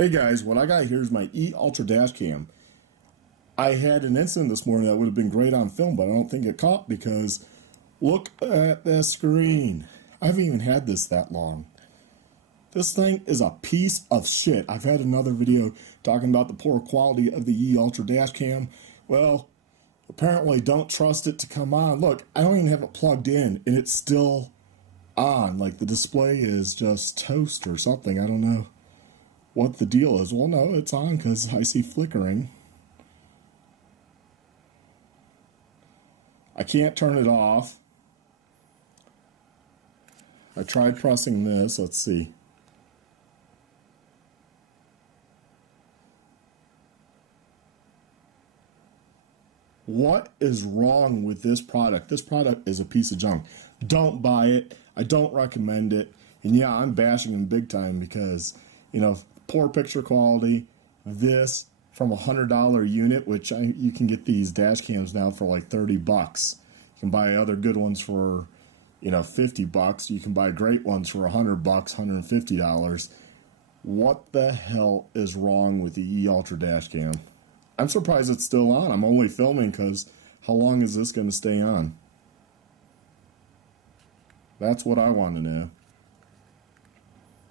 Hey guys, what I got here is my Ultra Dashcam. I had an incident this morning that would have been great on film, but I don't think it caught because look at that screen. I haven't even had this that long. This thing is a piece of shit. I've had another video talking about the poor quality of the Ultra Dashcam. Well, apparently don't trust it to come on. Look, I don't even have it plugged in and it's still on. Like the display is just toast or something. I don't know what the deal is. Well, no, it's on because I see flickering. I can't turn it off. I tried pressing this. Let's see. What is wrong with this product? This product is a piece of junk. Don't buy it. I don't recommend it. And yeah, I'm bashing them big time because, you know, poor picture quality. This from $100 unit, which you can get these dash cams now for like $30. You can buy other good ones for, you know, $50. You can buy great ones for $100, $150. What the hell is wrong with the Ultra Dashcam? I'm surprised it's still on. I'm only filming because how long is this going to stay on? That's what I want to know.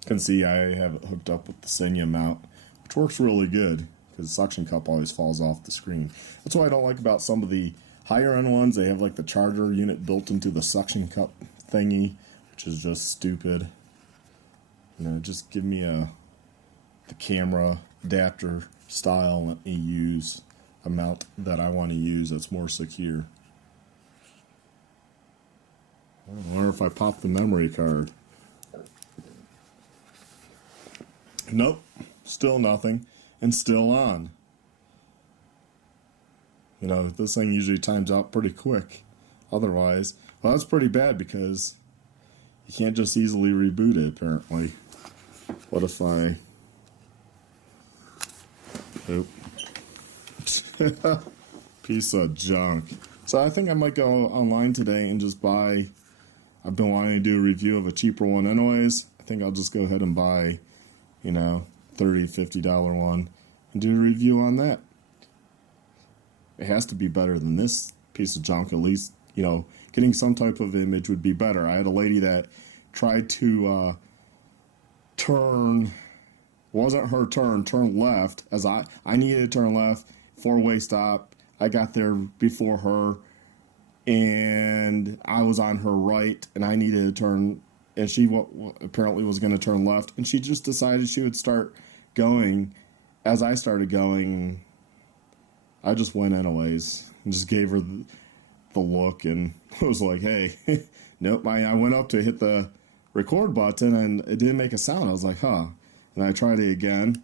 You can see I have it hooked up with the Senya mount, which works really good because the suction cup always falls off the screen. That's what I don't like about some of the higher end ones. They have like the charger unit built into the suction cup thingy, which is just stupid. You know, just give me the camera adapter style. Let me use a mount that I want to use that's more secure. I wonder if I pop the memory card. Nope, still nothing, and still on. You know, this thing usually times out pretty quick. Otherwise, well, that's pretty bad because you can't just easily reboot it, apparently. What if I... Nope. Piece of junk. So I think I might go online today and just buy... I've been wanting to do a review of a cheaper one anyways. I think I'll just go ahead and buy, you know, $30, $50 one and do a review on that. It has to be better than this piece of junk. At least, you know, getting some type of image would be better. I had a lady that tried to turn, wasn't her turn, turn left, as I needed to turn left, four-way stop. I got there before her, and I was on her right, and I needed to turn, and she apparently was going to turn left, and she just decided she would start going. As I started going, I just went anyways, and just gave her the look, and I was like, hey, nope, I went up to hit the record button, and it didn't make a sound. I was like, huh, and I tried it again.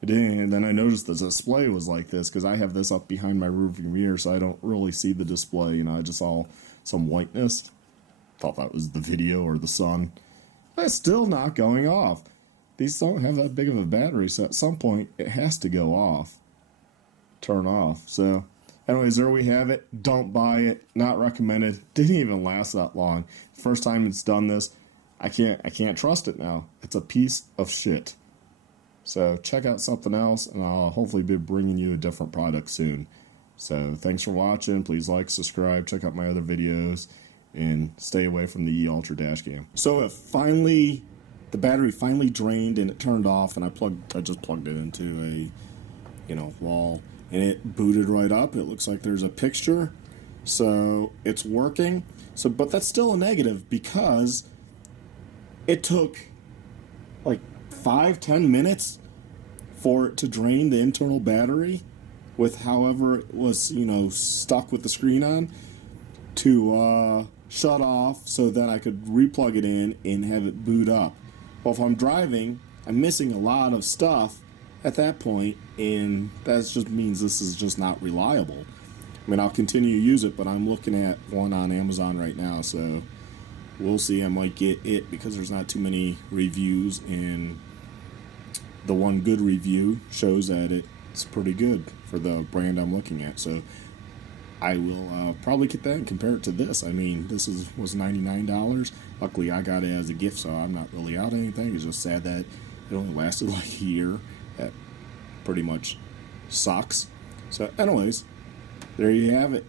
It didn't, and then I noticed the display was like this, because I have this up behind my rearview mirror, so I don't really see the display, you know, I just saw some whiteness. Thought that was the video or the sun. It's still not going off. These don't have that big of a battery, so at some point it has to go off. Turn off. So, anyways, there we have it. Don't buy it. Not recommended. Didn't even last that long. First time it's done this, I can't trust it now. It's a piece of shit. So check out something else, and I'll hopefully be bringing you a different product soon. So thanks for watching. Please like, subscribe, check out my other videos, and stay away from the Ultra Dashcam. So the battery finally drained and it turned off, and I just plugged it into a, you know, wall, and it booted right up. It looks like there's a picture, so it's working. So, but that's still a negative because it took like 5-10 minutes for it to drain the internal battery with however it was, you know, stuck with the screen on to shut off so that I could replug it in and have it boot up. Well, if I'm driving, I'm missing a lot of stuff at that point, and that just means this is just not reliable. I mean, I'll continue to use it, but I'm looking at one on Amazon right now, so we'll see. I might get it because there's not too many reviews, and the one good review shows that it's pretty good for the brand I'm looking at. So I will probably get that and compare it to this. I mean, this was $99. Luckily, I got it as a gift, so I'm not really out anything. It's just sad that it only lasted like a year. That pretty much sucks. So anyways, there you have it.